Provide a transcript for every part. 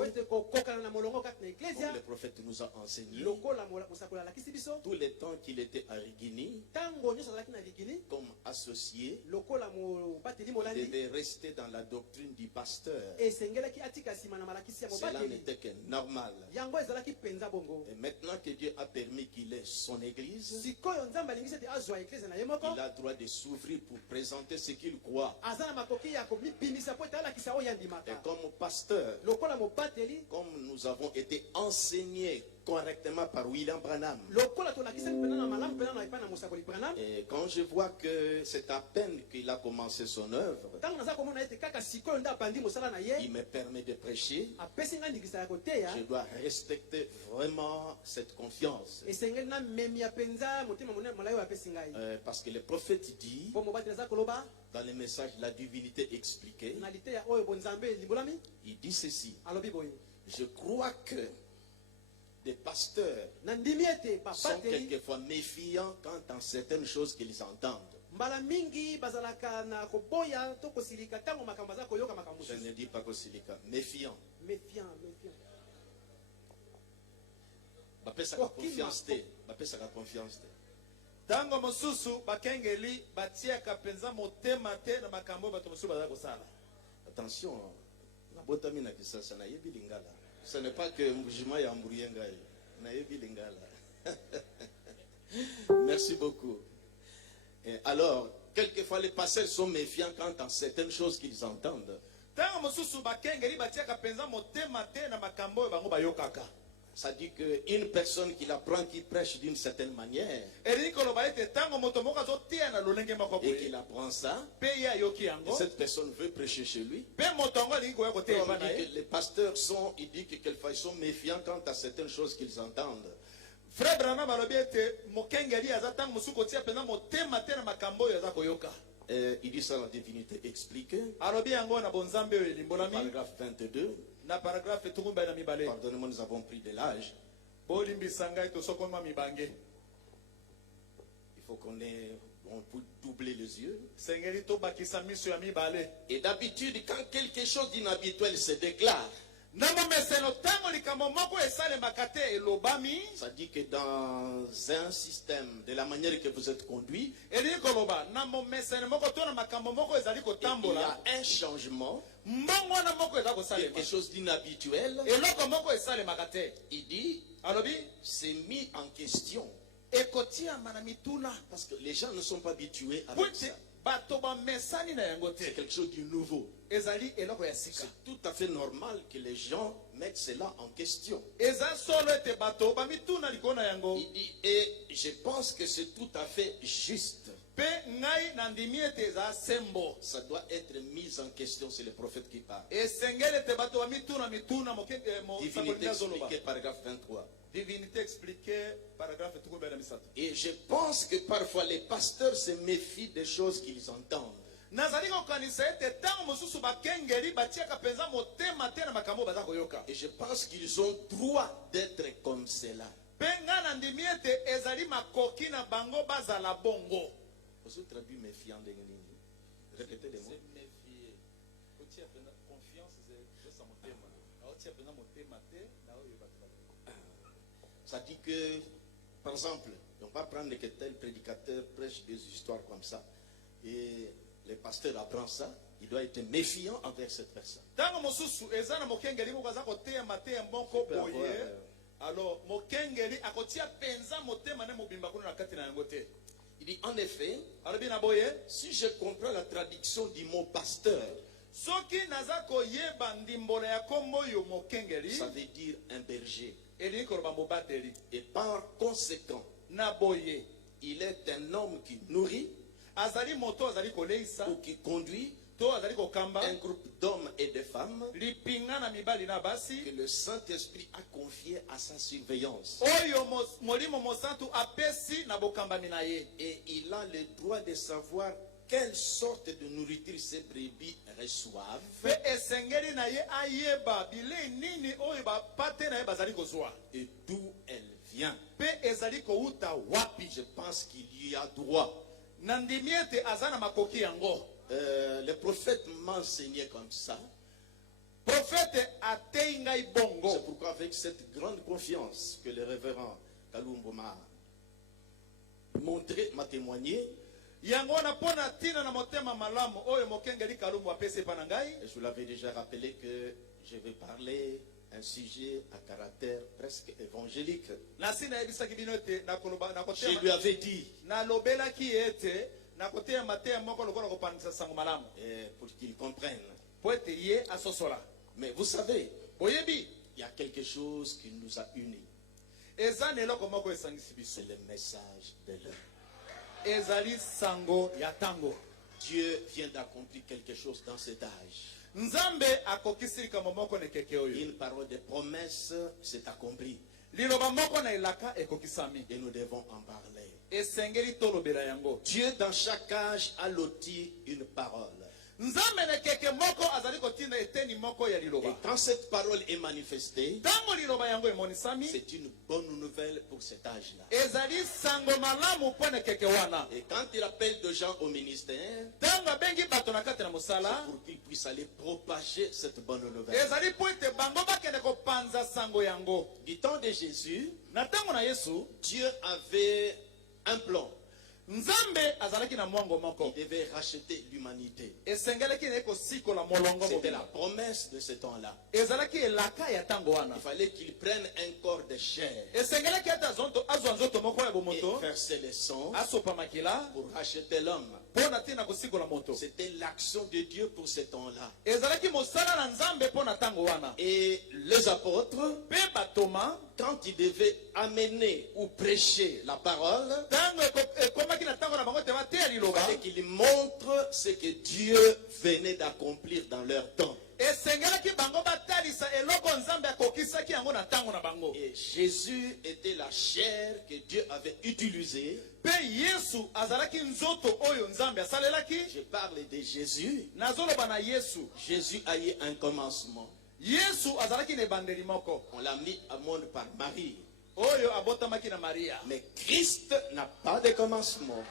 comme le prophète nous a enseigné, tous les temps qu'il était à Rigini, comme associé, il devait rester dans la doctrine du pasteur. Cela n'était que normal. Et maintenant que Dieu a permis qu'il ait son église, il a le droit de s'ouvrir pour présenter ce qu'il croit. Et comme pasteur, comme nous avons été enseignés correctement par William Branham, et quand je vois que c'est à peine qu'il a commencé son œuvre, il me permet de prêcher, je dois respecter vraiment cette confiance. Parce que le prophète dit dans le message de la divinité expliquée, il dit ceci: je crois que des pasteurs sont quelquefois méfiants quant à certaines choses qu'ils entendent. Je ne dis pas kosilika, méfiant. Tango mosusu bakengeli batiaka penza motema te na makambo bato mosusu baza kosala. Attention, na botami na kisasa na yebi lingala. Ce n'est pas que Mbujima ya Mburienga na yebi lingala. Merci beaucoup. Et alors, quelquefois les pasteurs sont méfiants quant à certaines choses qu'ils entendent. Tango mosusu bakengeli batiaka penza motema te na makambo bango bayokaka. Ça dit qu'une personne qui l'apprend, qui prêche d'une certaine manière, et qu'il apprend ça, et cette personne veut prêcher chez lui, les pasteurs sont, il dit que quelquefois ils sont méfiants quant à certaines choses qu'ils entendent. Frère Branham il dit ça dans la divinité expliquée, paragraphe 22. Pardonnez-moi, nous avons pris de l'âge. Il faut qu'on peut doubler les yeux. Et d'habitude, quand quelque chose d'inhabituel se déclare, ça dit que dans un système, de la manière que vous êtes conduit, il y a un changement, quelque chose d'inhabituel. Il dit, c'est mis en question. Parce que les gens ne sont pas habitués à ça. C'est quelque chose de nouveau. C'est tout à fait normal que les gens mettent cela en question. Il dit, et je pense que c'est tout à fait juste. Ça doit être mis en question, c'est le prophète qui parle. Divinité expliquée, paragraphe 23. Divinité expliquée, paragraphe. Et je pense que parfois les pasteurs se méfient des choses qu'ils entendent. Et je pense qu'ils ont droit d'être comme cela. Vous traduit méfiant de nini? Répétez les mots. Ça dit que, par exemple, on va prendre que tel prédicateur prêche des histoires comme ça, et le pasteur apprend ça, il doit être méfiant envers cette personne. Alors, il dit en effet, si je comprends la traduction du mot pasteur, ça veut dire un berger. Et par conséquent, il est un homme qui nourrit ou qui conduit un groupe d'hommes et de femmes que le Saint-Esprit a confié à sa surveillance. Et il a le droit de savoir quelle sorte de nourriture ces brebis reçoivent et d'où elle vient. Je pense qu'il y a droit. Le Le prophète m'a enseigné comme ça. prophète atei ngai bongo. C'est pourquoi avec cette grande confiance que le révérend Kalumbo m'a montré, m'a témoigné, Yango na pona tina na motema malamu oyo mokengeli Kalumbo apese pa na ngai. et je vous l'avais déjà rappelé que je vais parler un sujet à caractère presque évangélique. Na sina ebisaki bino ete na koloba na Je kotema lui avais dit, na lobelaki ete na kotema mateya moko lokola kopandisa sango malamu pour qu'il comprenne. po ete ye asosola. Mais vous savez, Boyebi il y a quelque chose qui nous a unis. eza na eloko moko esangisi biso. C'est le message de l'heure. Ezali sango ya tango. Dieu vient d'accomplir quelque chose dans cet âge. Nzambe akokisi likambo moko na ekeke oyo. Une parole de promesse s'est accomplie. Liloba moko na elaka ekokisami. Et nous devons en parler. Esengeli tolobela yango. Dieu dans chaque âge a loti une parole. Nzambe na ekeke moko azali kotinda eteni moko ya Et liloba. quand cette parole est manifestée, Tango liloba yango emonisami, c'est une bonne nouvelle pour cet âge-là. ezali sango malamu po na ekeke wana. Et quand il appelle des gens au ministère, Tango abengi bato na kati na c'est mosala, pour qu'ils puissent aller propager cette bonne nouvelle. ezali po ete bango bakende kopanza sango yango. Du temps de Jésus, Na tango na Yesu, Dieu avait un plan. Nzambe azalaki na mwango Il moko. devait racheter l'humanité. Esengelaki na ekosikola molongo C'était la mobila. promesse de ce temps-là. Ezalaki elaka ya tango wana. Il fallait qu'il prenne un corps de chair Esengelaki ata azwa nzoto moko ya et bomoto, verser le sang asopa makila, pour racheter l'homme. mpo na ntina kosikola moto. C'était l'action de Dieu pour ce temps-là. Ezalaki mosala na Nzambe mpo na tango wana. Et les apôtres, Pe batoma, quand ils devaient amener ou prêcher la parole, tango ekomaki na tango na bango te bateya il liloba, fallait qu'ils montrent ce que Dieu venait d'accomplir dans leur temps. esengelaki bango batalisa eloko Nzambe akokisaki yango na tango na bango. Et Jésus était la chair que Dieu avait utilisée. Pe Yesu azalaki nzoto oyo Nzambe asalelaki. Je parle de Jésus. Nazoloba na Yesu. Jésus a eu un commencement. Yesu azalaki na ebandeli moko On l'a mis au monde par Marie. oyo abotamaki na Maria. Mais Christ n'a pas de commencement.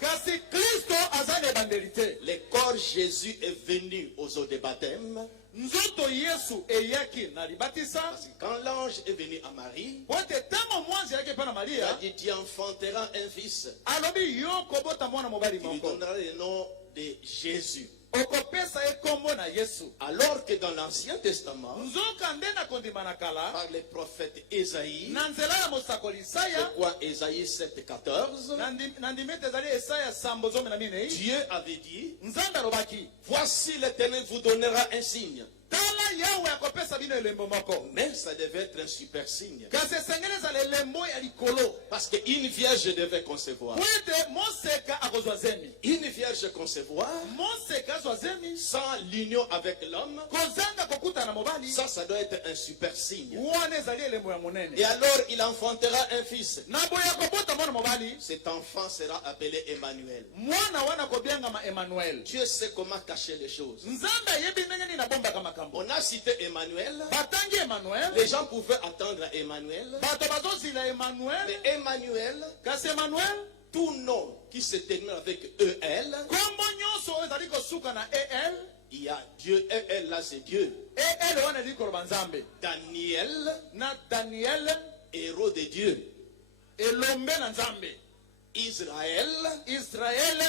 Kasi Kristo aza na ebandeli te. Le corps Jésus est venu aux eaux de baptême. Nzoto Yesu eyaki na libatisa. Parce que quand l'ange est venu à Marie, Po ete ntango mwanzi ayaki mpe na il a Maria, dit, tu enfanteras un fils. alobi yo kobota mwana mobali Il lui moko, donnera le nom de Jésus. okopesa ye kombo na Yesu. Alors que dans l'Ancien Testament, Nzoka nde na kondima na kala, par le prophète Ésaïe, na nzela ya mosakoli Isaya, c'est quoi Ésaïe 7,14, na ndimi ete ezali Esaya sambo zomi na minei, Dieu avait dit, Nzambe alobaki, voici l'Éternel vous donnera un signe. tala yawe akopesa bino elembo moko. Mais ça devait être un super signe. Kasi esengeli ezala elembo ya likolo. Parce qu'une vierge devait concevoir. Po ete moseka akozwa zemi. Une vierge concevoir Moseka azwa zemi, sans l'union avec l'homme, kozanga kokuta na mobali, ça doit être un super signe. wana ezali elembo ya monene. Et alors il enfantera un fils. Na boye akobota mwana mobali, Cet enfant sera appelé Emmanuel. mwana wana kobiangama Emmanuel. Dieu sait comment cacher les choses. Nzambe ayebi ndenge nini abombaka makambo. On a cité Emmanuel. Batangi Emmanuel, Les gens pouvaient attendre Emmanuel. bato bazozila Emmanuel, Mais Emmanuel, kasi Emmanuel, tout nom qui se termine avec EL, kombo nyonso oyo ezali kosuka na el, il y a Dieu. EL là c'est Dieu. el wana ezali koloba Nzambe. Daniel, Na Daniel, héros de Dieu. elombe na Nzambe. Israël, Israel,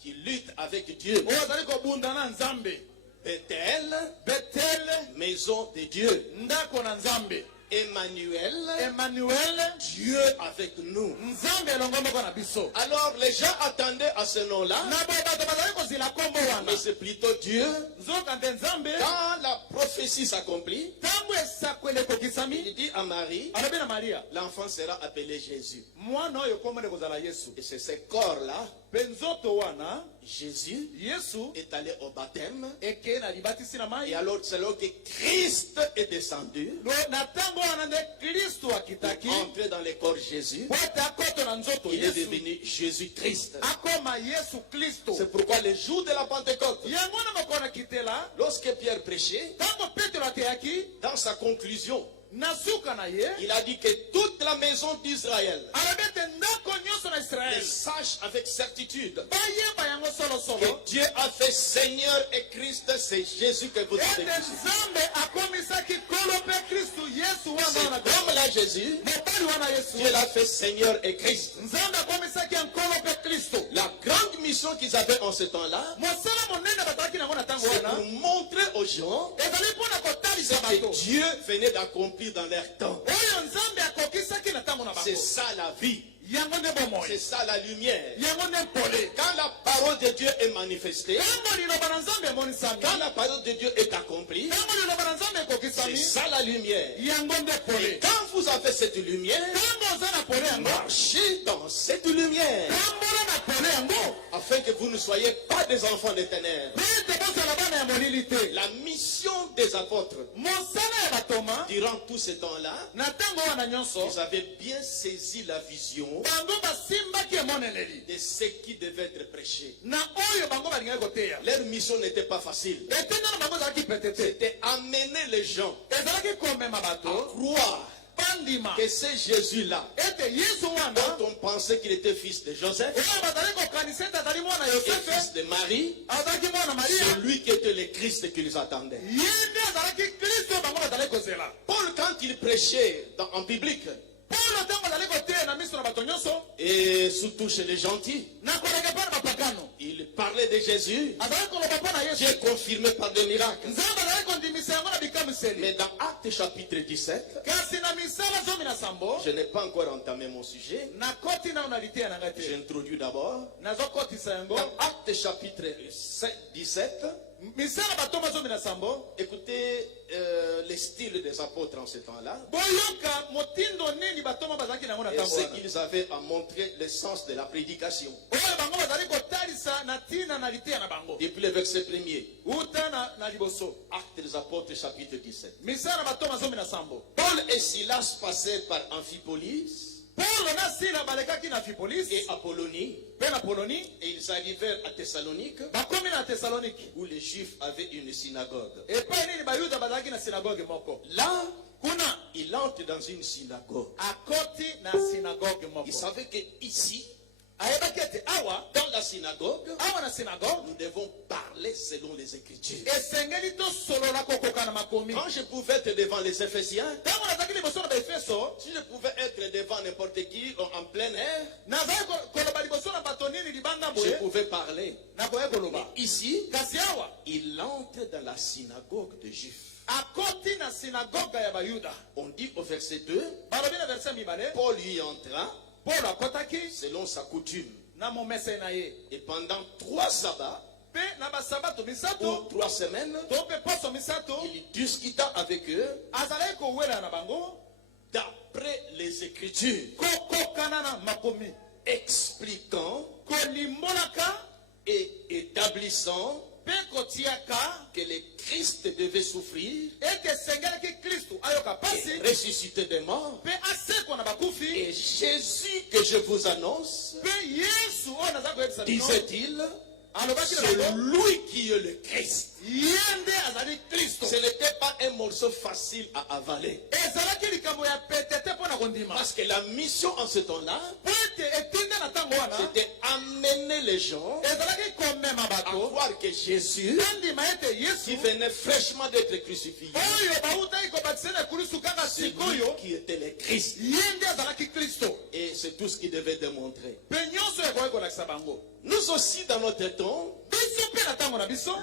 qui lutte avec Dieu. oyo ezali kobunda na Nzambe. Bethel, Betel, maison de Dieu. ndako na Nzambe. Emmanuel, Emmanuel, Dieu avec nous. Nzambe elongo moko na biso. Alors les gens attendaient à ce nom-là, Na boye bato bazali kozila kombo wana, mais c'est plutôt Dieu. nzoka nde Nzambe. Quand la prophétie s'accomplit, Ntango esakwele ekokisami, il dit à Marie, alobi na Maria, l'enfant sera appelé Jésus. mwana oyo kombo nde kozala Yesu. Et c'est ce corps-là, Pe nzoto wana, Jésus Yesu est allé au baptême. ekeye na libatisi na Et mai. alors c'est là que Christ est descendu, Na ntango wana nde Kristo akitaki, entré dans le corps Jésus. po ete akoto na nzoto Il est Yesu, devenu Jésus-Christ. akoma Yesu Kristo. C'est pourquoi le jour de la Pentecôte, Yango na mokolo na kitela, lorsque Pierre prêchait, ntango Petro ateyaki, dans sa conclusion, na suka na ye, il a dit que toute la maison d'Israël alobi ete ndako nyonso les sages avec certitude que Dieu a fait Seigneur et Christ, c'est Jésus que vous avez crucifié. C'est comme là Jésus, Dieu l'a fait Seigneur et Christ. La grande mission qu'ils avaient en ce temps-là, c'est pour montrer aux gens ce que Dieu venait d'accomplir dans leur temps. C'est ça la vie. C'est ça la lumière. Quand la parole de Dieu est manifestée, quand la parole de Dieu est accomplie, c'est ça la lumière. Et quand vous avez cette lumière, marchez dans cette lumière, afin que vous ne soyez pas des enfants des ténèbres. La mission des apôtres, durant tout ce temps-là, ils avaient bien saisi la vision de ce qui devait être prêché. Leur mission n'était pas facile. C'était amener les gens à croire que c'est Jésus-là, dont on pensait qu'il était fils de Joseph et fils de Marie, celui qui était le Christ qu'ils attendaient. Paul, quand il prêchait en public, et surtout chez les gentils, il parlait de Jésus. Dieu confirmé par des miracles. Mais dans Actes chapitre 17, je n'ai pas encore entamé mon sujet. J'introduis d'abord. Dans Actes chapitre 17, écoutez les styles des apôtres en ce temps-là. Et ce qu'ils avaient à montrer le sens de la prédication. Depuis le verset 1er. Actes des apôtres chapitre 17. Paul et Silas passèrent par Amphipolis et Apollonie, et ils arrivèrent à Thessalonique, où les Juifs avaient une synagogue. Là, il entre dans une synagogue. Il savait que ici, dans la synagogue, nous devons parler selon les Écritures. Quand je pouvais être devant les Éphésiens, si je pouvais être devant n'importe qui en plein air, je pouvais parler. Mais ici, il entre dans la synagogue des Juifs. On dit au verset 2, Paul y entra selon sa coutume. Et pendant 3 sabbats, ou 3 semaines, il discuta avec eux d'après les Écritures, expliquant et établissant que le Christ devait souffrir et ressusciter des morts. Et Jésus que je vous annonce, disait-il, celui qui est le Christ. Ce n'était pas un morceau facile à avaler. Parce que la mission en ce temps-là, c'était amener les gens à croire que Jésus, qui venait fraîchement d'être crucifié, c'est lui qui était le Christ. Et c'est tout ce qu'il devait démontrer. Nous aussi, dans notre temps,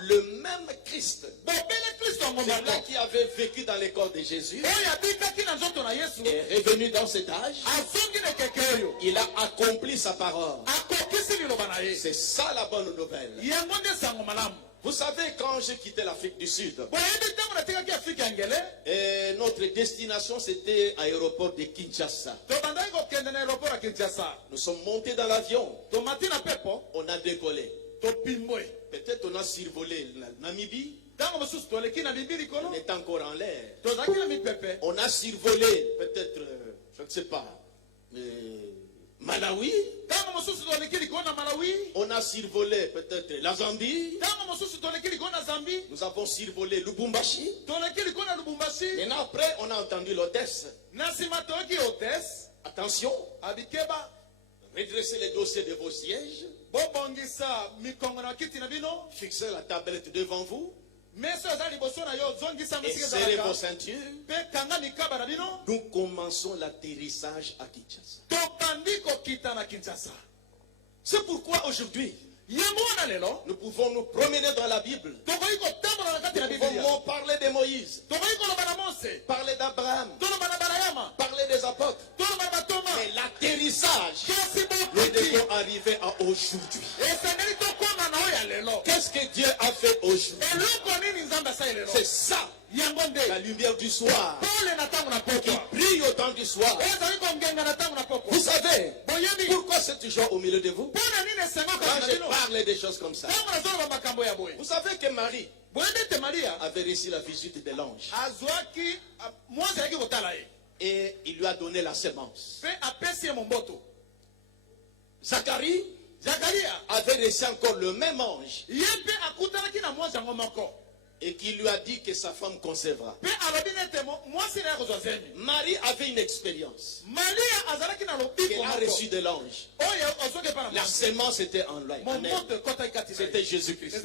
le même Christ, celui qui avait vécu dans le corps de Jésus, est revenu dans cet âge. Il a accompli sa parole. C'est ça la bonne nouvelle. Vous savez, quand j'ai quitté l'Afrique du Sud, et notre destination c'était l'aéroport de Kinshasa. Nous sommes montés dans l'avion. On a décollé. Peut-être on a survolé la Namibie. On est encore en l'air. On a survolé peut-être, je ne sais pas, Malawi. On a survolé peut-être la Zambie. Nous avons survolé Lubumbashi. Maintenant après, on a entendu l'hôtesse. Attention. redressez les dossiers de vos sièges, fixez la tablette devant vous, et serrez vos ceintures. Nous commençons l'atterrissage à Kinshasa. C'est pourquoi aujourd'hui, nous pouvons nous promener dans la Bible. Nous pouvons parler de Moïse, parler d'Abraham, parler des apôtres. Mais l'atterrissage, nous devons arriver à aujourd'hui. Qu'est-ce que Dieu a fait aujourd'hui? C'est ça, la lumière du soir, qui brille au temps du soir. Vous savez pourquoi c'est toujours au milieu de vous? Quand je parle des choses comme ça, vous savez que Marie avait reçu la visite de l'ange et il lui a donné la sémence. Zacharie avait reçu encore le même ange et qui lui a dit que sa femme concevra. Marie avait une expérience qu'elle a reçue de l'ange. La sémence était en elle. C'était Jésus-Christ.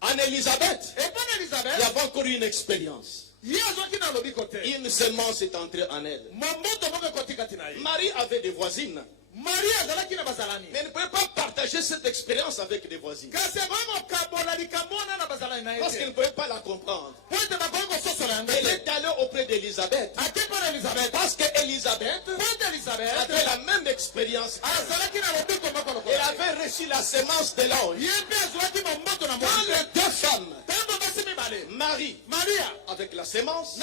En Élisabeth, il y avait encore une expérience. Une sémence est entrée en elle. Marie avait des voisines. Mais elle ne pouvait pas partager cette expérience avec des voisines. Parce qu'elle ne pouvait pas la comprendre. Elle est allée auprès d'Élisabeth. Parce qu'Élisabeth avait la même expérience. Elle avait reçu la sémence de l'ange. Quand les deux femmes, Marie avec la sémence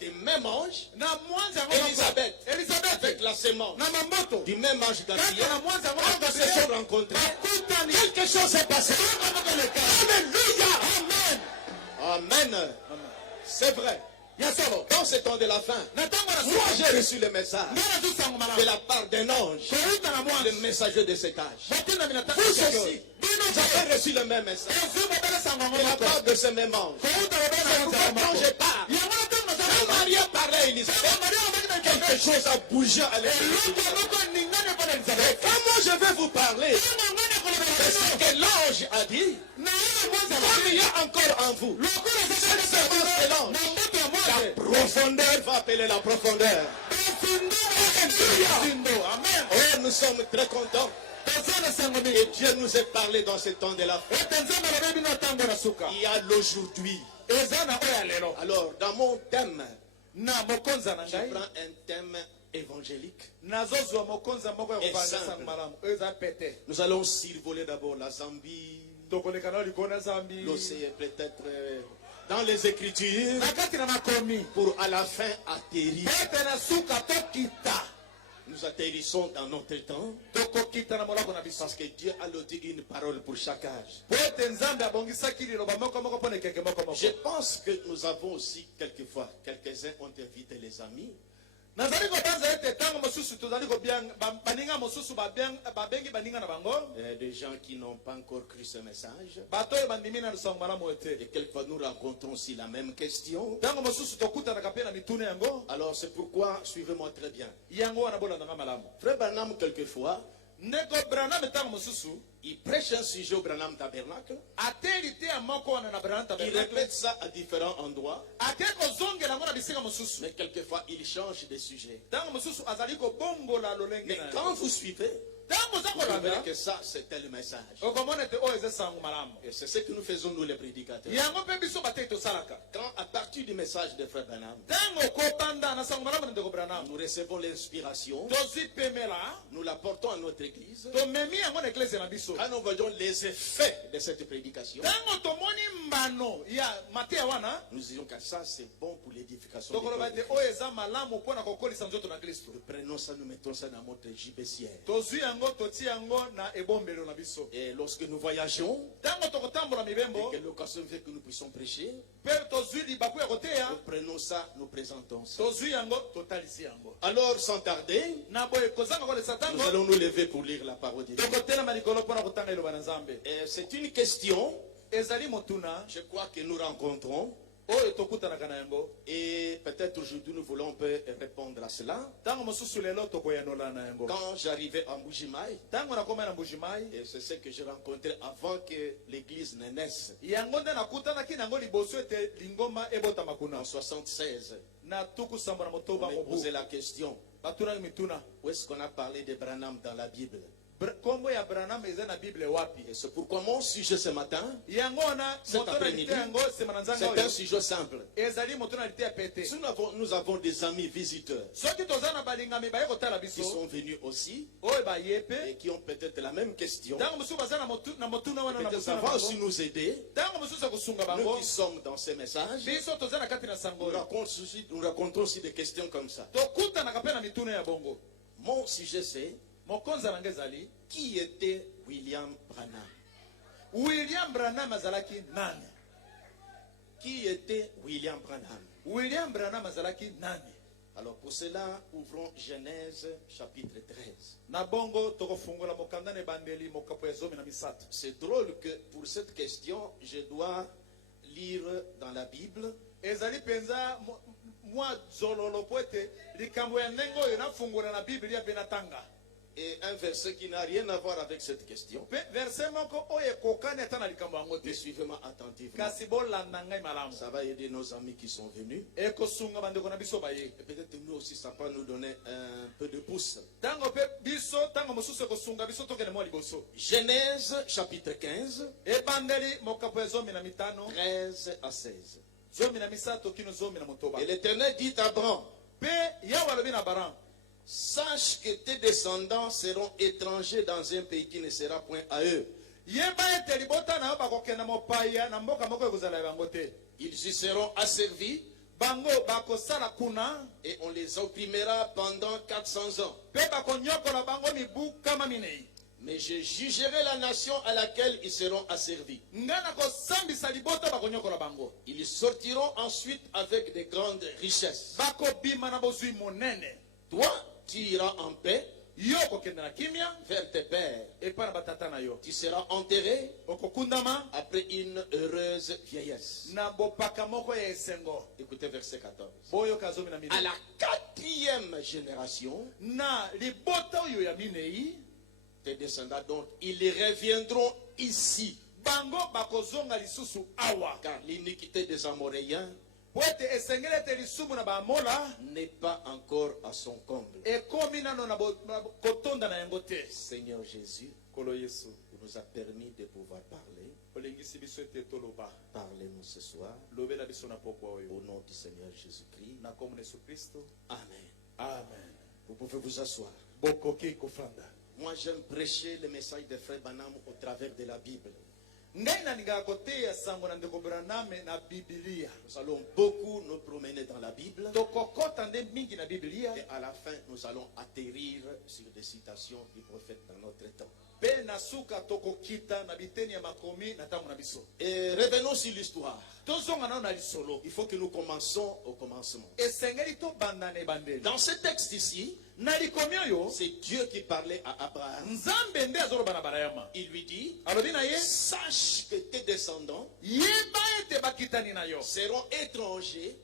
du même ange, Élisabeth avec la sémence du même ange Gabriel, quand ils se sont rencontrés, quelque chose s'est passé. Alléluia. Amen. C'est vrai. Dans ce temps de la fin, moi j'ai reçu le message de la part d'un ange, le messager de cet âge. Vous aussi, vous avez reçu le même message de la part de ce même ange. C'est pourquoi quand je parle, quand Marie a parlé à Élisabeth, quelque chose a bougé à l'intérieur. Quand moi je vais vous parler, c'est ce que l'ange a dit. Comme il y a encore en vous cette sémence de l'ange, la profondeur va appeler la profondeur. Oh, nous sommes très contents et Dieu nous a parlé dans ce temps de la fin. Il y a l'aujourd'hui. Alors, dans mon thème, je prends un thème évangélique et simple. Nous allons survoler d'abord la Zambie, l'océan peut-être dans les Écritures, pour à la fin atterrir. Nous atterrissons dans notre temps, parce que Dieu a loté une parole pour chaque âge. Je pense que nous avons aussi quelquefois, quelques-uns ont invité les amis. Des gens qui n'ont pas encore cru ce message. Et quelquefois nous rencontrons aussi la même question. Alors c'est pourquoi, suivez-moi très bien. Frère Branham, quelquefois, il prêche un sujet au Branham Tabernacle. Il répète ça à différents endroits. Mais quelquefois, il change de sujet. Mais quand vous suivez, vous verrez que ça, c'est tel message. Et c'est ce que nous faisons, nous les prédicateurs. Quand à partir du message de Frère Branham, nous recevons l'inspiration, nous la portons à notre église. Quand nous voyons les effets de cette prédication, nous disons que ça, c'est bon pour l'édification. Nous prenons ça, nous mettons ça dans notre gibecière. Et lorsque nous voyageons, et que l'occasion fait que nous puissions prêcher, nous prenons ça, nous présentons ça. Alors, sans tarder, nous allons nous lever pour lire la parole de Dieu. Et c'est une question, je crois que nous rencontrons Et peut-être aujourd'hui nous voulons un peu répondre à cela. Quand j'arrivais à Mbujimaï, et c'est ce que j'ai rencontré avant que l'église ne naisse, en 76, on m'a posé la question, où est-ce qu'on a parlé de Branham dans la Bible? Et c'est pourquoi mon sujet ce matin, cet après-midi, c'est un sujet simple. Si nous avons des amis visiteurs qui sont venus aussi et qui ont peut-être la même question, peut-être savoir aussi nous aider, nous qui sommes dans ces messages, nous racontons aussi des questions comme ça. Mon sujet c'est: qui était William Branham? William Branham azalaki nani? Qui était William Branham? William Branham azalaki nani? Alors pour cela, ouvrons Genèse chapitre 13. C'est drôle que pour cette question, je dois lire dans la Bible. Et un verset qui n'a rien à voir avec cette question. Suivez-moi attentivement. Ça va aider nos amis qui sont venus. Et peut-être nous aussi, ça peut nous donner un peu de pouce. Genèse chapitre 15, 13 à 16. Et l'Éternel dit à Abraham: sache que tes descendants seront étrangers dans un pays qui ne sera point à eux. Ils y seront asservis et on les opprimera pendant 400 ans. Mais je jugerai la nation à laquelle ils seront asservis. Ils sortiront ensuite avec de grandes richesses. Toi, tu iras en paix vers tes pères. Tu seras enterré après une heureuse vieillesse. Écoutez verset 14. À la 4e génération, tes descendants, donc, ils reviendront ici. Car l'iniquité des Amoréens n'est pas encore à son comble. Seigneur Jésus, tu nous as permis de pouvoir parler. Parlez-nous ce soir au nom du Seigneur Jésus-Christ. Amen. Amen. Vous pouvez vous asseoir. Moi j'aime prêcher le message de Frère Branham au travers de la Bible. Nous allons beaucoup nous promener dans la Bible. Et à la fin, nous allons atterrir sur des citations du prophète dans notre temps. Et revenons sur l'histoire. Il faut que nous commençons au commencement. Dans ce texte ici, c'est Dieu qui parlait à Abraham. Il lui dit: sache que tes descendants seront étrangers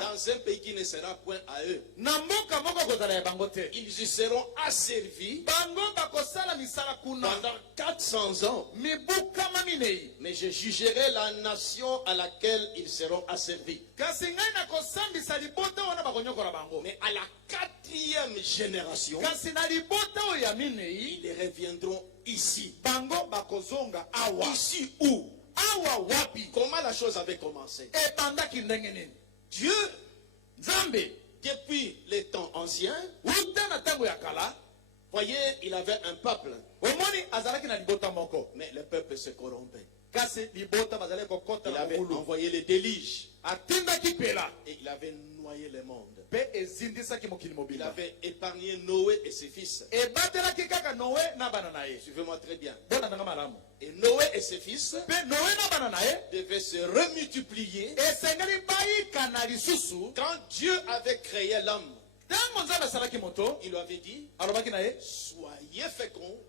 dans un pays qui ne sera point à eux. Ils y seront asservis pendant 400 ans. Mais je jugerai la nation à laquelle ils seront asservis. Mais à la 4e génération, ils reviendront ici. Ici où? Comment la chose avait commencé? Dieu, depuis les temps anciens, voyez, il avait un peuple. Mais le peuple se corrompait. Il avait envoyé les déluges. Et il avait noyé le monde. Il avait épargné Noé et ses fils. Suivez-moi très bien. Et Noé et ses fils devaient se remultiplier. Quand Dieu avait créé l'homme, il lui avait dit: soyez féconds,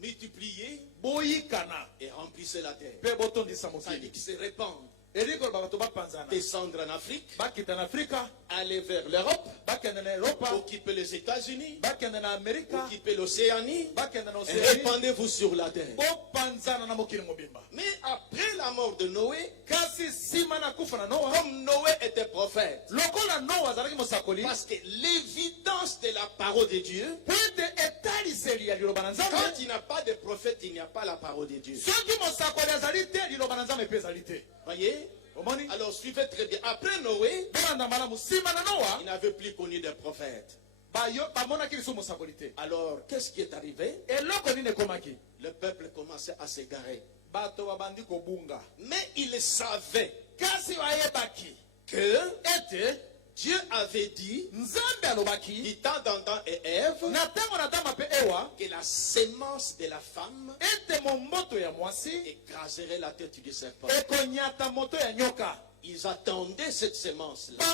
multipliez et remplissez la terre. C'est-à-dire qu'ils se répandent. descendre en Afrique, aller vers l'Europe, occuper les États-Unis, occuper l'Océanie, et répandez-vous sur la terre. Mais après la mort de Noé, comme Noé était prophète, parce que l'évidence de la parole de Dieu, quand il n'y a pas de prophète, il n'y a pas la parole de Dieu. Voyez? Alors suivez très bien. Après Noé, il n'avait plus connu de prophète. Alors qu'est-ce qui est arrivé? Le peuple commençait à s'égarer. Mais il savait que Dieu avait dit, du temps d'Adam et Ève, que la sémence de la femme écraserait la tête du serpent. Ils attendaient cette sémence-là.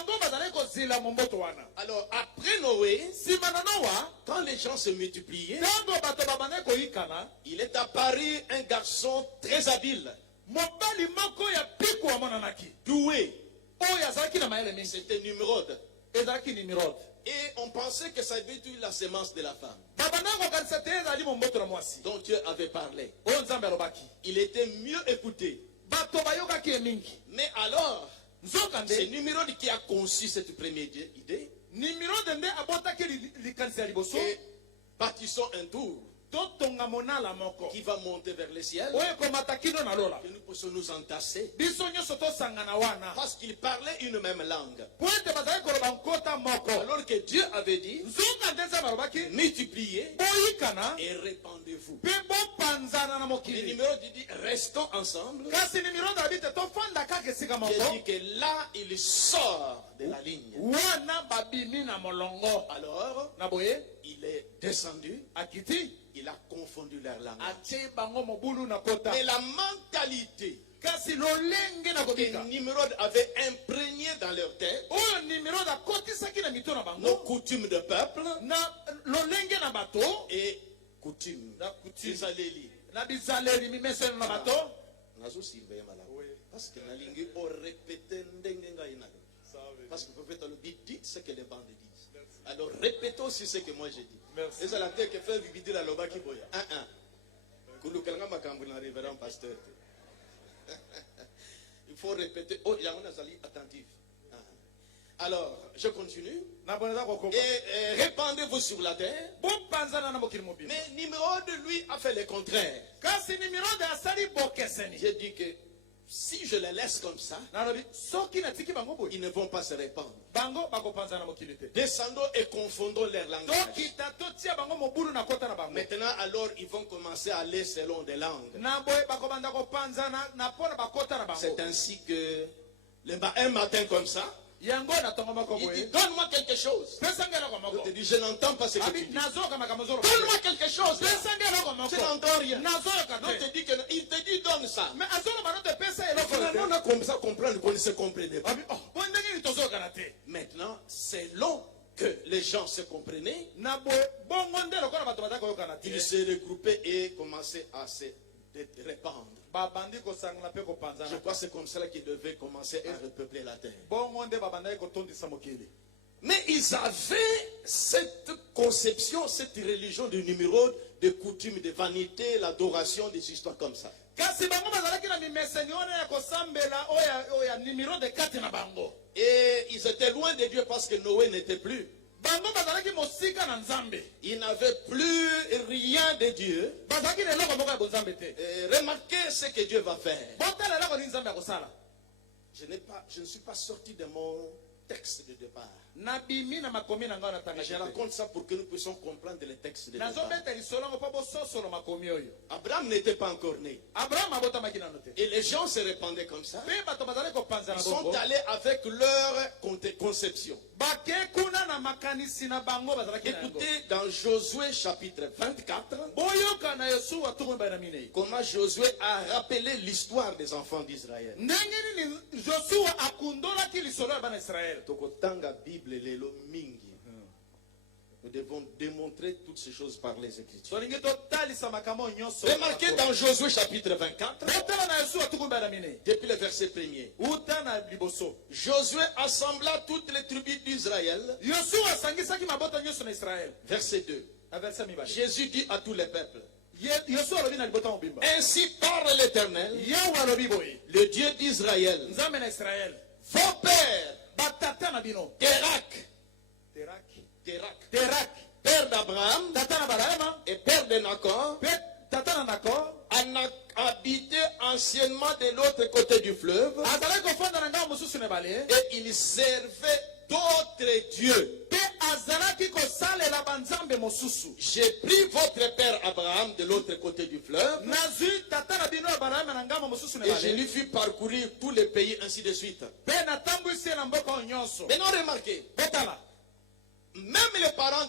Alors après Noé, quand les gens se multipliaient, il est apparu un garçon très habile, doué. C'était Nimrod. Et on pensait que ça devait être la sémence de la femme dont Dieu avait parlé. Il était mieux écouté. Mais alors, c'est Nimrod qui a conçu cette première idée. Et bâtissons un tour qui va monter vers le ciel, que nous puissions nous entasser, parce qu'il parlait une même langue. Alors que Dieu avait dit, multipliez et répandez-vous. Et Nimrod dit, restons ensemble. J'ai dit que là, il sort de la ligne. Alors, il est descendu. Il a confondu leur langage. Mais la mentalité que Nimrod avait imprégnée dans leur tête, nos coutumes de peuple et coutumes des allélis. Parce que la langue est répétée. Parce que le prophète dit ce que les bandes disent. Alors répétons aussi ce que moi j'ai dit. Et c'est la terre qui fait vivre la loba qui boya. Pasteur. Il faut répéter. Oh, il y a un azali attentif. Alors, je continue. Et répandez-vous sur la terre. Mais Nimrod, lui, a fait le contraire. J'ai dit que si je les laisse comme ça, ils ne vont pas se répandre. Descendons et confondons leur langage. Maintenant, alors, ils vont commencer à aller selon des langues. C'est ainsi que, un matin comme ça, il dit, donne-moi quelque chose. Je te dis, je n'entends pas ce que tu dis. Donne-moi quelque chose. Je n'entends rien. Il te dit, donne ça. Finalement, on a comme ça comprendre qu'on ne se comprenait pas. Maintenant, selon que les gens se comprenaient, ils se regroupaient et commençaient à se répandre. Je crois que c'est comme ça qu'ils devaient commencer à repeupler la terre. Mais ils avaient cette conception, cette religion de Nimrod, de coutumes, de vanité, l'adoration, des histoires comme ça. Et ils étaient loin de Dieu parce que Noé n'était plus. Il n'avait plus rien de Dieu. Et remarquez ce que Dieu va faire. Je ne suis pas sorti de mon texte de départ. Je raconte ça pour que nous puissions comprendre les textes de départ. Abraham n'était pas encore né. Et les gens se répandaient comme ça. Ils sont allés avec leur conception. Écoutez dans Josué chapitre 24 comment Josué a rappelé l'histoire des enfants d'Israël. Tokotanga Bible lelo mingi. Nous devons démontrer toutes ces choses par les Écritures. tolingi totalisa makambo nyonso. Remarquez dans Josué chapitre 24, Totala na Yesu atukumba na mine. depuis le verset 1er. Uta na liboso. Josué assembla toutes les tribus d'Israël. Yosu asangisaki mabota nyonso na Israël. Verset 2. Na verset mibale. Jésus dit à tous les peuples, Yosu alobi na libota mobimba. ainsi parle l'Éternel, Yawe alobi boye. le Dieu d'Israël. Nzambe na Israël. Vos pères, Batata na bino. Térak, Terak. père d'Abraham Tata na Balaama. et père de Nacor, Tata na Nakor. habitaient anciennement de l'autre côté du fleuve Azalaki kofanda na ngambo mosusu na ebale. et ils servaient d'autres dieux. Pe azalaki kosalela banzambe mosusu. J'ai pris votre père Abraham de l'autre côté du fleuve Nazwi tata na bino ya Balaama na ngambo mosusu na et je ebale. lui fis parcourir tous les pays ainsi de suite. Pe natambwisi ye na mboka oyo nyonso. Maintenant remarquez, Botala. même les parents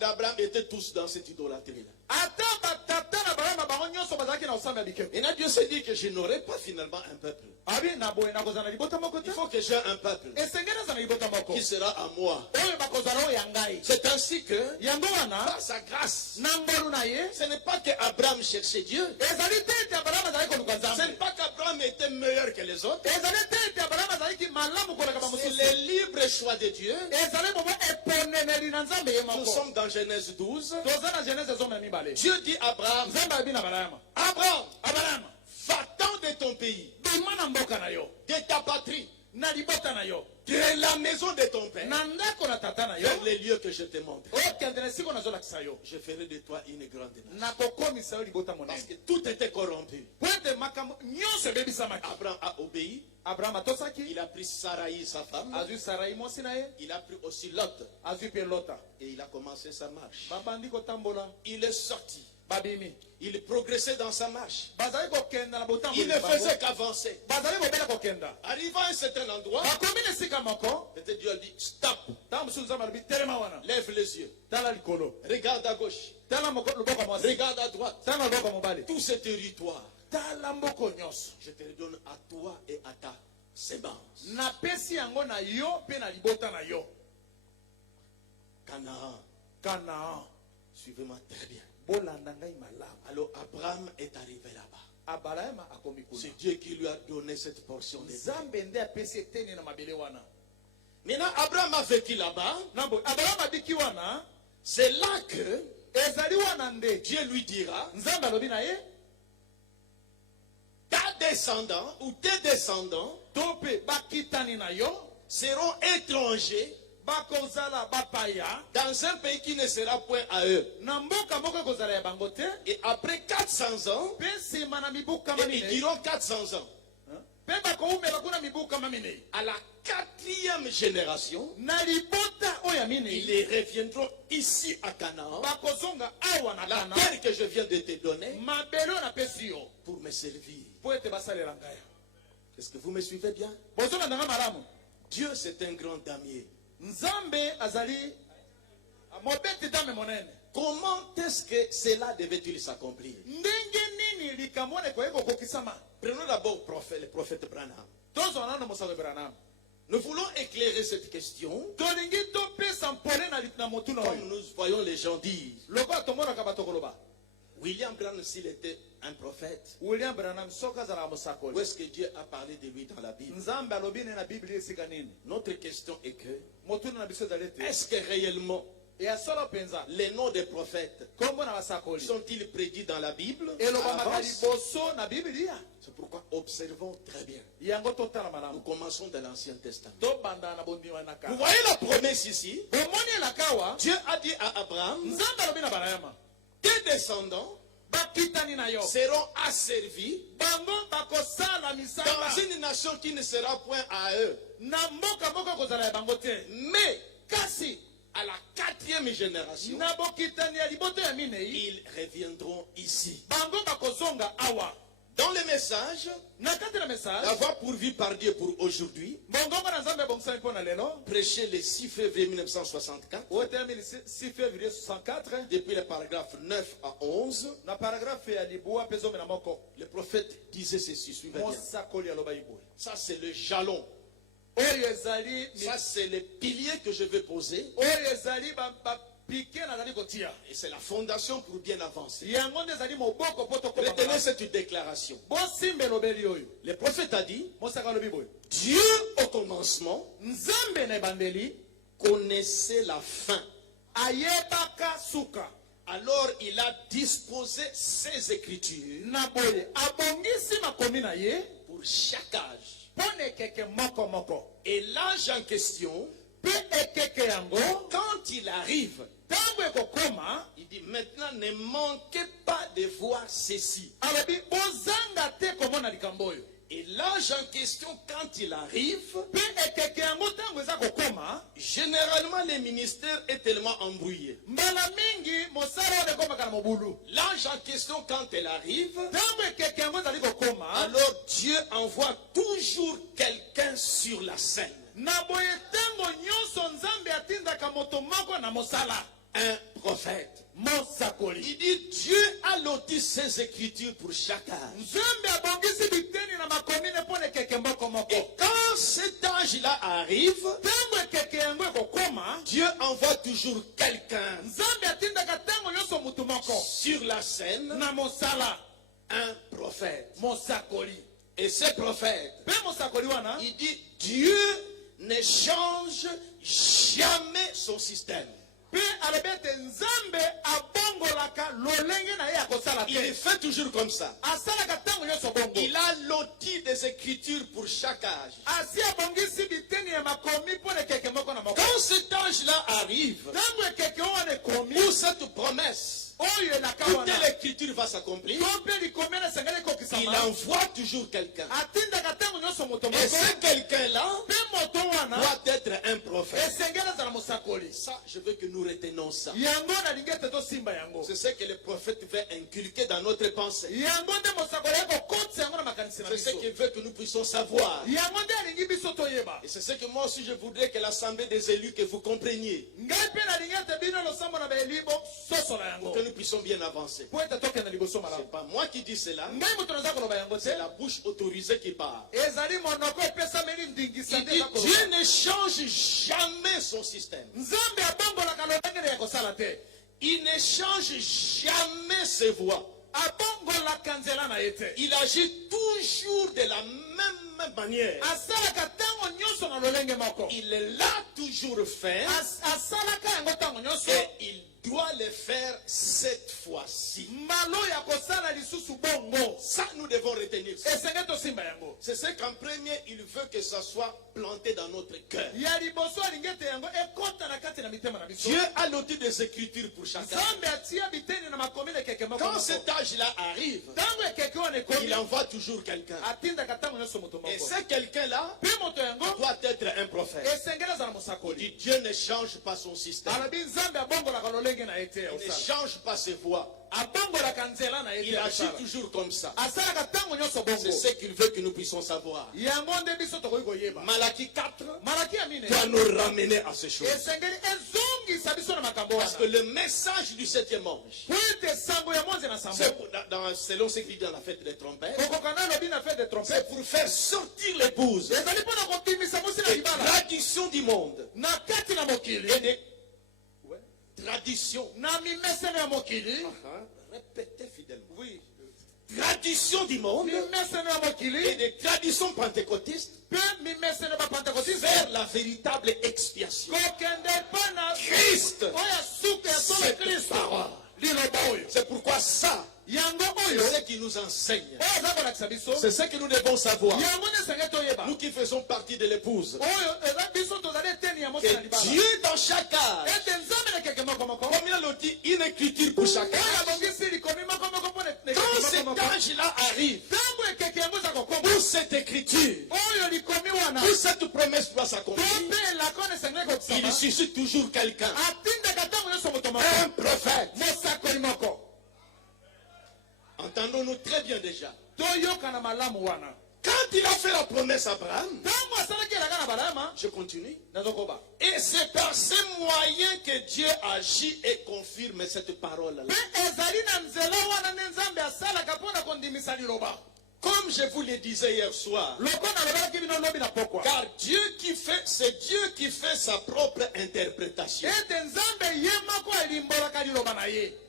d'Abraham étaient tous dans cette idolâtrie-là. Ata batata na Balaama bango nyonso bazalaki na osambe ya bikeko. Et là, Dieu s'est dit que je n'aurai pas finalement un peuple. Abi na boye na kozala libota moko te. Il faut que j'ai un peuple Esengeli azala libota moko. qui sera à moi. Oyo bakozala oyo ya ngai. C'est ainsi que, Yango wana par sa grâce, na mbolu na ye. ce n'est pas qu'Abraham cherchait Dieu. Ezali te ete Balaama azalaki koluka Ce Nzambe. n'est pas qu'Abraham était meilleur que les autres. Ezali te ete Balaama azalaki malamu koleka C'est bamosusu. le libre choix de Dieu. Ezali momo eponeneli na Nzambe ye Nous moko. sommes dans Genèse 12. Toza na Genèse ezome na mibale. Dieu dit à Abraham, Nzambe abi na Balaama. Abraham, Balaama, va-t'en de ton pays, bima na mboka na yo. de ta patrie, Na libota na yo. de la maison de ton père, Na ndako na tata na yo. vers les lieux que je te montre. Okende na esika nazolakisa yo. Je ferai de toi une grande nation. Nakokomisa yo libota Parce monene. que tout était corrompu. Po ete makambo nyonso ebebisamaki. Abraham a obéi. Abraham atosaki. Il a pris Sarai, sa femme. Azwi Sarai mwasi na ye. Il a pris aussi Lot. Azwi pe Lota. Et il a commencé sa marche. Babandi kotambola. Il est sorti. Babimi. Il progressait dans sa marche. Bazali kokenda na botambo. Il ne faisait qu'avancer. Bazali kobela kokenda. Arrivant à un certain endroit, Bakomi na esika moko. peut-être Dieu a dit, stop, Ntango mosusu Nzambe alobi telema wana. lève les yeux, Tala likolo. regarde à gauche, Tala loboko ya mwasi. regarde à droite. Tala loboko ya mobali. Tout ce territoire, Tala mboko nyonso. je te le donne à toi et à ta sémence. Napesi yango na yo pe na libota na yo. Canaan, Kanaan. suivez-moi très bien. Bolanda ngai malamu. Alors Abraham est arrivé là-bas. Abraham akomi kuna. C'est Dieu qui lui a donné cette portion de terre. Nzambe nde apesi eteni na mabele wana. Maintenant, Abraham a vécu là-bas. Nambo Abraham abiki wana. C'est là que Ezali wana nde. Dieu lui dira, Nzambe alobi na ye. ta descendants ou tes descendants To pe bakitani na yo. seront étrangers Bakozala bapaya. dans un pays qui ne sera point à eux. Na mboka moko ekozala ya bango te. Et après 400 ans, Pe nsima na mibuka et ils minei. diront 400 ans, Pe bakoumela kuna mibuka minei. à la 4e génération, Na libota oyo ya minei. ils reviendront ici à Canaan, Bakozonga awa na la Kana. terre que je viens de te donner, Mabele oyo napesi yo. pour me servir. Po ete basalela ngai. Est-ce que vous me suivez bien? Bozonga nanga malamu. Dieu, c'est un grand damier. Nzambe azali mobeti dame monene. Comment est-ce que cela devait-il s'accomplir? Ndenge nini likambo wana ekoyeka kokokisama. Prenons d'abord le prophète Branham. Tozwa nano mosako Branham. Nous voulons éclairer cette question Tolingi topesa mpole na motuna comme oyo. nous voyons les gens dire. Lokola tomonaka bato koloba. William Branham, s'il était un prophète, William Branham soki azalaka où mosakoli. est-ce que Dieu a parlé de lui dans la Bible? Nzambe alobi ne na biblia esika nini. Notre question est que, Motuna na biso ezali ete. est-ce que réellement Ya solo penza. les noms des prophètes Kombo na basakoli. sont-ils prédits dans la Bible? à Elobamaka l'avance? liboso na biblia. C'est pourquoi observons très bien. Yango totala Nous malamu. commençons de l'Ancien Testament. Tobanda na bondima na Vous ka. voyez la promesse ici? Bomoni elakawa. Dieu a dit à Abraham, Nzambe alobi na Branham. tes descendants Bakitani na yo. seront asservis Bango bakosala misala. dans une nation qui ne sera point à eux. Na mboka moko kozala ya bango te. Mais Kasi à la 4e génération, na bokitani ya liboto ya minei. ils reviendront ici. Bango bakozonga awa. Dans le message, Na kati na message. la voie pourvue par Dieu pour aujourd'hui, Bongo na Nzambe bongisa mpo na lelo. prêché le 6 février 1964, Otemeli 6 février 64. depuis le paragraphe 9 à 11, Na paragraphe ya liboa pezo na moko. le prophète disait ceci, suivez bien. Mosakoli aloba iboe. Ça c'est le jalon, Oyo ezali ça c'est le pilier que je vais poser oyo ezali Et c'est la fondation pour bien avancer. Retenez cette déclaration. Le prophète a dit, Dieu au commencement connaissait la fin. Alors il a disposé ses écritures pour chaque âge. Et l'âge en question, quand il arrive, il dit maintenant ne manquez pas de voir ceci. Et l'âge en question, quand il arrive, généralement les ministères est tellement embrouillé. L'âge en question, quand elle arrive, alors Dieu envoie toujours quelqu'un sur la scène. Un prophète. Il dit Dieu a loti ses écritures pour chaque âge. Et quand cet âge-là arrive, Dieu envoie toujours quelqu'un sur la scène, un prophète. Et ce prophète, il dit Dieu ne change jamais son système. Il fait toujours comme ça. Il a loti des écritures pour chaque âge. Quand cet âge-là arrive, où cette promesse, toute l'écriture va s'accomplir, il envoie toujours quelqu'un. Et ce quelqu'un-là doit être un prophète. Ça, je veux que nous retenions ça. C'est ce que le prophète veut inculquer dans notre pensée. C'est ce qu'il veut que nous puissions savoir. Et c'est ce que moi aussi je voudrais que l'assemblée des élus, que vous compreniez. Pour que nous puissions bien avancer. C'est pas moi qui dis cela. C'est la bouche autorisée qui parle. Il dit Dieu ne change jamais son système. Il ne change jamais ses voies. Il agit toujours de la même manière. Il l'a toujours fait. Et il doit le faire cette fois-ci. Ça, nous devons retenir ça. C'est ce qu'en premier, il veut que ça soit planté dans notre cœur. Dieu a noté des écritures pour chacun. Quand cet âge-là arrive, il envoie toujours quelqu'un. Et ce quelqu'un-là doit être un prophète. Il dit, Dieu ne change pas son système. Il ne change pas ses voies. Il agit toujours comme ça. C'est ce qu'il veut que nous puissions savoir. Malachie 4 doit nous ramener à ces choses. Parce que le message du 7e ange, selon ce qu'il dit dans la fête des trompettes, c'est pour faire sortir l'épouse des traditions du monde et des traditions. Répétez fidèlement. Oui. Tradition du monde et des traditions pentecôtistes vers la véritable expiation. Christ, cette parole. C'est pourquoi ça, c'est ce qui nous enseigne. C'est ce que nous devons savoir. Nous qui faisons partie de l'épouse. Que Dieu dans chaque âge, comme il a dit, une écriture pour chaque âge. Quand cet âge-là arrive, pour cette écriture, pour cette promesse doit s'accomplir, il suscite toujours quelqu'un. Un prophète. Entendons-nous très bien déjà. Quand il a fait la promesse à Abraham, je continue. Et c'est par ces moyens que Dieu agit et confirme cette parole-là. Comme je vous le disais hier soir, car Dieu qui fait, c'est Dieu qui fait sa propre interprétation.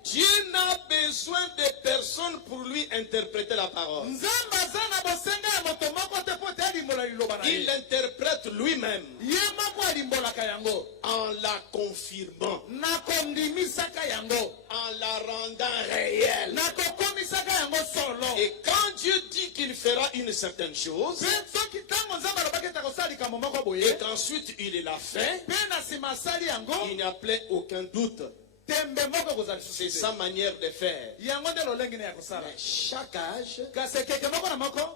Dieu n'a besoin de personne pour lui interpréter la parole. Il interprète lui-même en la confirmant, en la rendant réelle. Et quand Dieu dit qu'il fera une certaine chose, et qu'ensuite il l'a fait, il n'y a plus aucun doute. C'est sa manière de faire. Mais chaque âge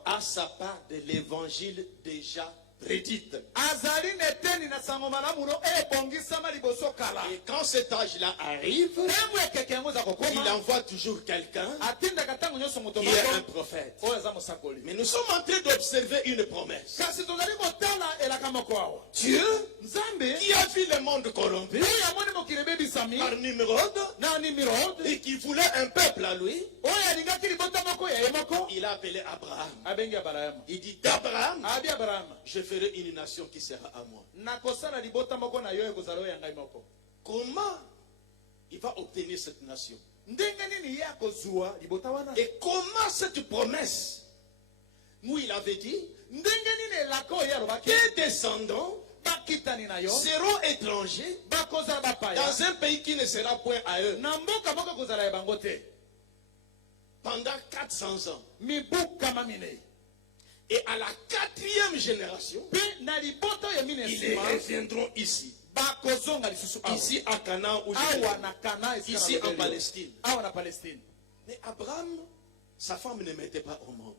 a sa part de l'évangile déjà prédite. Et quand cet âge-là arrive, il envoie toujours quelqu'un qui est un prophète. Mais nous sommes en train d'observer une promesse. Dieu qui a vu le monde corrompu par Nimrod et qui voulait un peuple à lui, il a appelé Abraham. Il dit d'Abraham, je ferai une nation qui sera à moi. Comment il va obtenir cette nation? Et comment cette promesse où il avait dit tes descendants seront étrangers dans un pays qui ne sera point à eux pendant 400 ans. Et à la 4e génération, ils reviendront ici. Ici à Canaan, ici en Palestine. Mais Abraham, sa femme ne mettait pas au monde.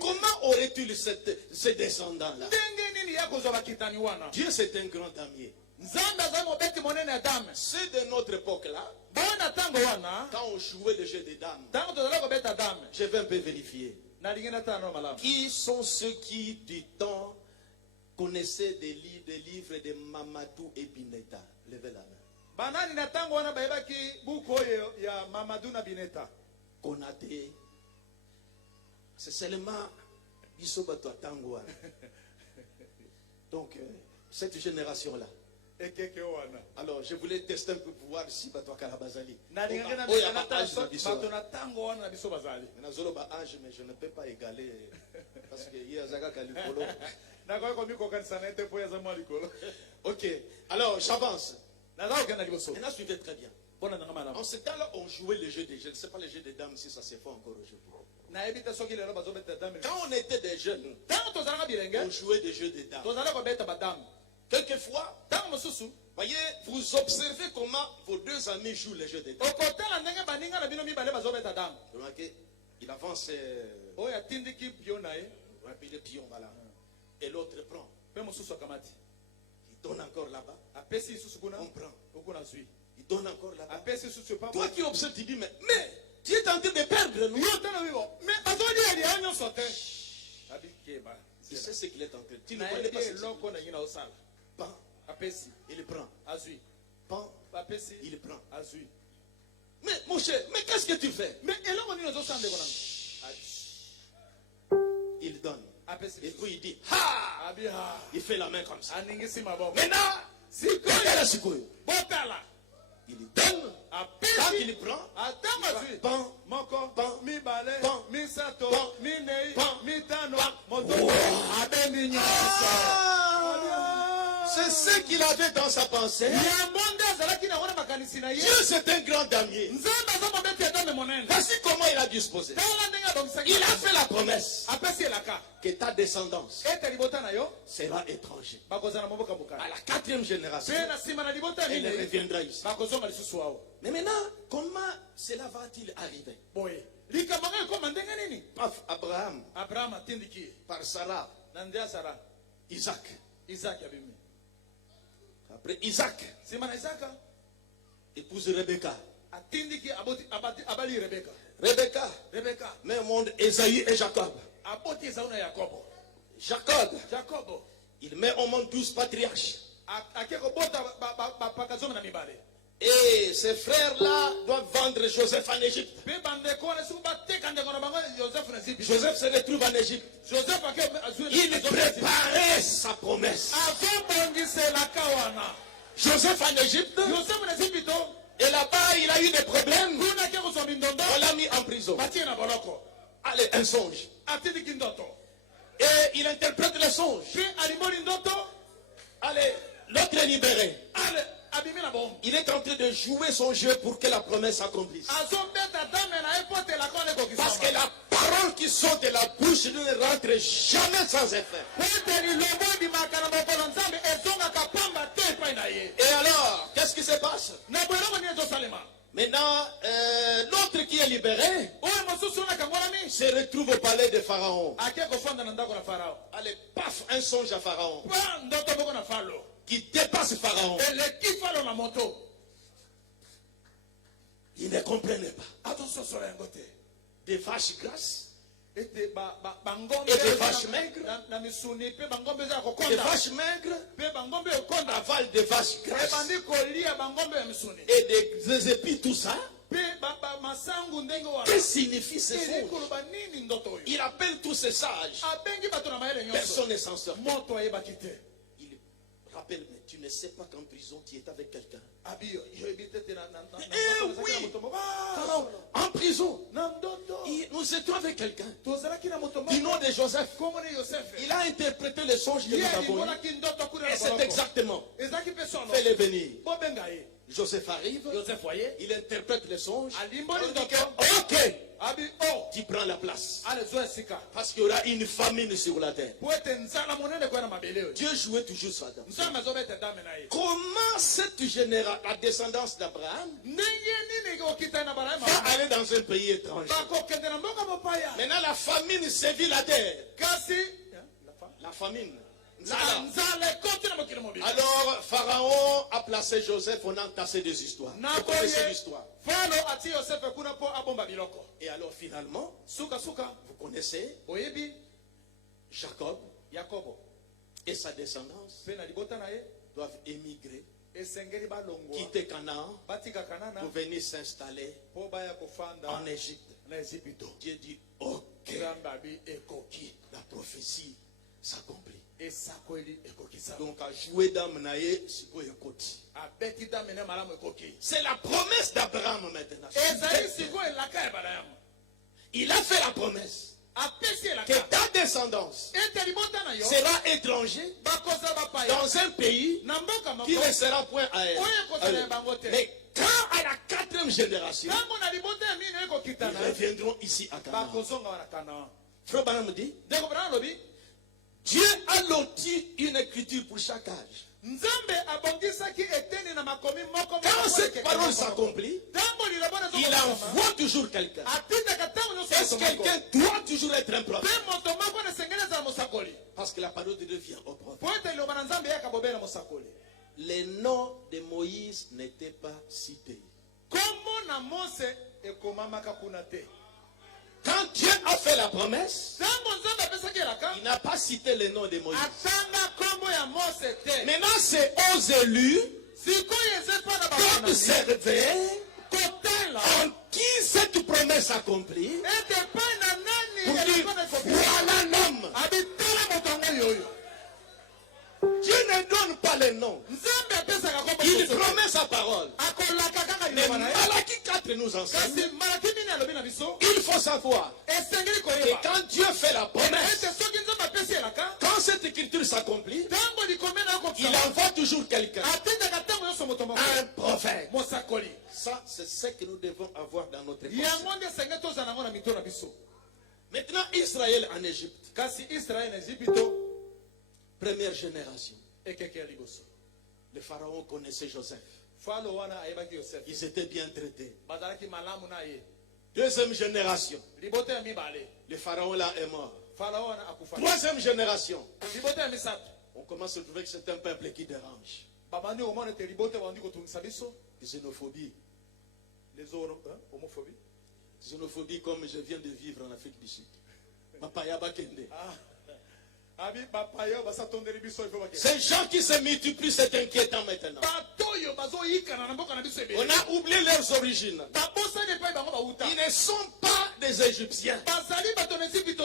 Comment aurait-il ces descendants-là? Dieu, c'est un grand damier. C'est de notre époque-là. Quand on jouait le jeu des dames, je vais un peu vérifier. Qui sont ceux qui, du temps, connaissaient des livres de Mamadou et Bineta? Levez la main. Konaté. C'est seulement Bisobato Tangoana. Donc, cette génération-là. Alors, je voulais tester un peu pour voir si Bato Karabazali. Mais je ne peux pas égaler parce que il y a Zaga Kalikolo. Ok, alors j'avance. Maintenant, suivez très bien. En ce temps-là, on jouait le jeu des jeunes. Je ne sais pas le jeu des dames si ça se fait encore aujourd'hui. Quand on était des jeunes, on jouait des jeux des dames. Quelquefois, voyez, vous observez comment vos deux amis jouent les jeux des dames. Remarquez, il avance le pion, voilà. Et l'autre prend. Il donne encore là-bas. On prend. Il donne encore là-bas. Toi qui observes, tu dis, mais tu es en train de perdre, nous. Tu sais ce qu'il est en train de dire. Tu ne connais pas ce qu'il Pan. Il prend. Pan. Il prend. Mais mon cher, mais qu'est-ce que tu fais? Il donne. Et puis il dit, ha! Il fait la main comme ça. Maintenant, il donne. Quand il prend, pan, pan, c'est ce qu'il avait dans sa pensée. Dieu, c'est un grand damier. Voici comment il a disposé. Il a fait la promesse que ta descendance sera étranger. À la 4e génération, elle reviendra ici. Mais maintenant, comment cela va-t-il arriver? Abraham, par Sarah, Isaac. Après Isaac, épouse Rebecca. Rebecca, mais au monde Esaïe et Jacob. Jacob, il met au monde 12 patriarches. Et ces frères-là doivent vendre Joseph en Égypte. Joseph se retrouve en Égypte. Il préparait sa promesse. Joseph en Égypte. Et là-bas, il a eu des problèmes. On l'a mis en prison. Allez, un songe. Et il interprète le songe. Allez, l'autre est libéré. Il est en train de jouer son jeu pour que la promesse s'accomplisse. Parce que la parole qui sort de la bouche ne rentre jamais sans effet. Et alors, qu'est-ce qui se passe? Maintenant, l'autre qui est libéré se retrouve au palais de Pharaon. Allez, paf, un songe à Pharaon qui dépasse Pharaon. Il ne comprenait pas. Des vaches grasses et des vaches maigres. Des vaches maigres avalent des vaches grasses et des épis, tout ça. Que signifie ce songe? Il appelle tous ces sages. Personne ne s'en sort. Il rappelle, mais tu ne sais pas qu'en prison tu es avec quelqu'un. Oui, en prison, nous étions avec quelqu'un du nom de Joseph. Il a interprété le songe que nous avons eu. Et c'est exactement. Fais-le venir. Joseph arrive, il interprète le songe. Ok, tu prends la place. Parce qu'il y aura une famine sur la terre. Dieu jouait toujours ça. Comment cette génération, la descendance d'Abraham, va aller dans un pays étranger? Maintenant la famine sévit la terre. La famine. Alors Pharaon a placé Joseph, on a entassé des histoires. Vous connaissez l'histoire. Et alors finalement, vous connaissez Jacob et sa descendance doivent émigrer, quitter Canaan pour venir s'installer en Égypte. Dieu dit ok, la prophétie s'accomplit. Donc à jouer d'âme naïe, c'est la promesse d'Abraham maintenant. Il a fait la promesse que ta descendance sera étranger dans un pays qui ne sera point à elle. Mais quand à la 4e génération, ils reviendront ici à Canaan. Frère Branham dit, Dieu a loti une écriture pour chaque âge. Quand cette parole s'accomplit, il envoie toujours quelqu'un. Est-ce que quelqu'un doit toujours être un prophète? Parce que la parole de Dieu vient au prophète. Les noms de Moïse n'étaient pas cités. Quand Dieu a fait la promesse, il n'a pas cité le nom de Moïse. Maintenant, c'est aux élus d'observer en qui cette promesse accomplie pour dire voilà un homme. Dieu ne donne pas les noms. Il promet sa parole. Mais Malachie 4 nous enseigne. Il faut savoir que quand Dieu fait la promesse, quand cette écriture s'accomplit, il envoie toujours quelqu'un. Un prophète. Ça, c'est ce que nous devons avoir dans notre pensée. Maintenant, Israël en Égypte. Première génération. Le pharaon connaissait Joseph. Ils étaient bien traités. Deuxième génération. Le pharaon là est mort. Troisième génération. On commence à trouver que c'est un peuple qui dérange. Xénophobie. Xénophobie comme je viens de vivre en Afrique du Sud. Papaya Bakende. Ces gens qui se multiplient, c'est inquiétant maintenant. On a oublié leurs origines. Ils ne sont pas des Égyptiens.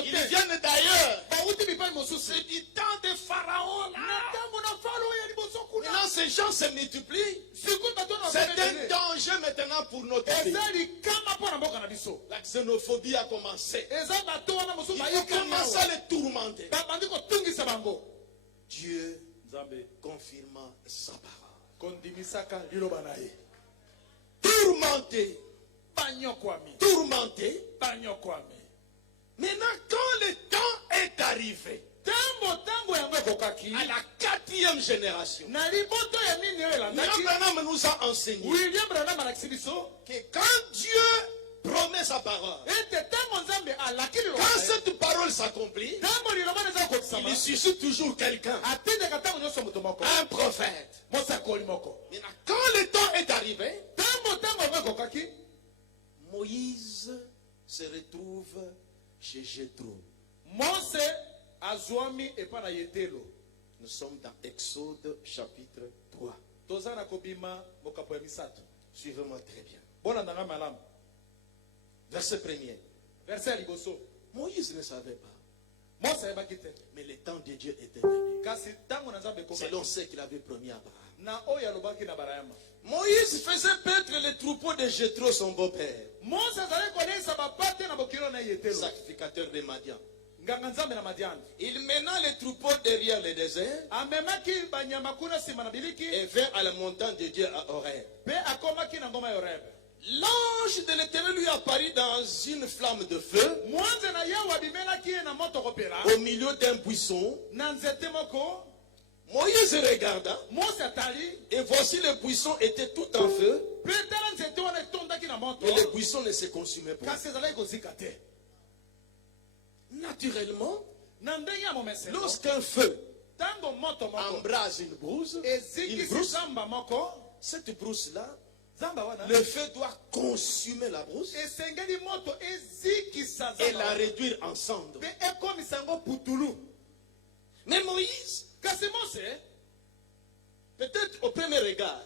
Ils viennent d'ailleurs. C'est du temps de Pharaon là. Maintenant ces gens se multiplient. C'est un danger maintenant pour notre pays. La xénophobie a commencé. Il faut commencer à les tourmenter. Dieu confirma sa parole. Tourmenté. Tourmenté. Maintenant, quand le temps est arrivé, à la 4e génération, William Branham nous a enseigné que quand Dieu promet sa parole, quand cette parole s'accomplit, il suscite toujours quelqu'un, un prophète. Maintenant, quand le temps est arrivé, Moïse se retrouve chez Jéthro. Nous sommes dans Exode chapitre 3. Suivez-moi très bien. Verset 1er. Moïse ne savait pas. Mais le temps de Dieu était venu. Selon ce qu'il avait promis à Abraham. Moïse faisait paître les troupeaux de Jéthro, son beau-père, sacrificateur de Madian. Il mena les troupeaux derrière le désert et vint à la montagne de Dieu à Horeb. L'ange de l'Éternel lui apparut dans une flamme de feu au milieu d'un buisson. Moïse regarda et voici le buisson était tout en feu et le buisson ne se consumait pas. Naturellement, lorsqu'un feu embrase une brousse, cette brousse-là, le feu doit consumer la brousse et la réduire en cendres. Mais Moïse, peut-être au premier regard,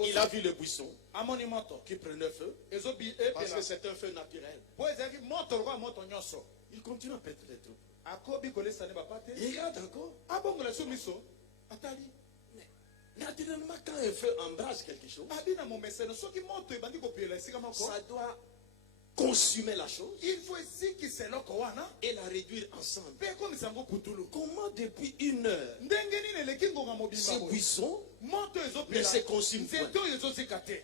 il a vu le buisson qui prenait feu parce que c'est un feu naturel. Il continue à péter les troupes. Il regarde encore. Mais naturellement, quand un feu embrase quelque chose, ça doit consumer la chose et la réduire ensemble. Comment depuis 1 heure ce buisson ne se consume point?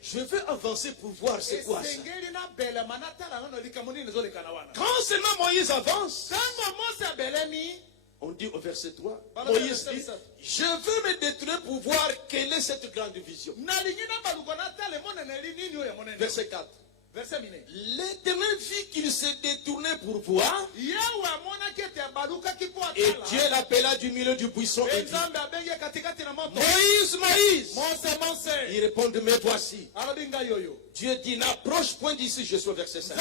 Je veux avancer pour voir c'est quoi ça. Quand seulement Moïse avance, on dit au verset 3, Moïse dit, je veux me détourner pour voir quelle est cette grande vision. Verset 4. L'Éternel vit qu'il se détournait pour voir, et Dieu l'appela du milieu du buisson et dit, Moïse, Moïse. Il répond, me voici. Dieu dit, n'approche point d'ici, je suis au verset 5.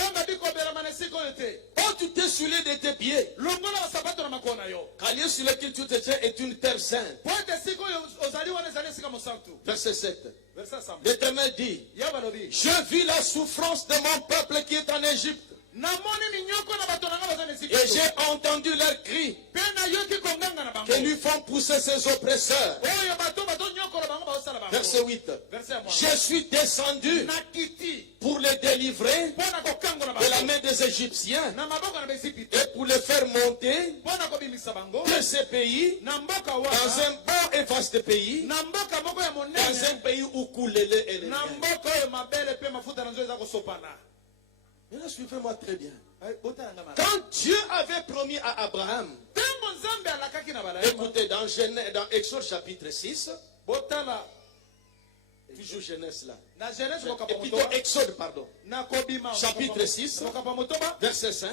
Quand tu t'es soulé de tes pieds, calier sur lequel tu te tiens est une terre sainte. Verset 7. L'Éternel dit, je vis la souffrance de mon peuple qui est en Égypte. Et j'ai entendu leurs cris que lui font pousser ses oppresseurs. Verset 8. Je suis descendu pour les délivrer de la main des Égyptiens et pour les faire monter de ces pays dans un bon et vaste pays, dans un pays où coule le lait et le miel. Maintenant, suivez-moi très bien. Quand Dieu avait promis à Abraham, écoutez, dans Exode chapitre 6, toujours Genèse là. Et plutôt Exode, pardon. Chapitre 6, verset 5.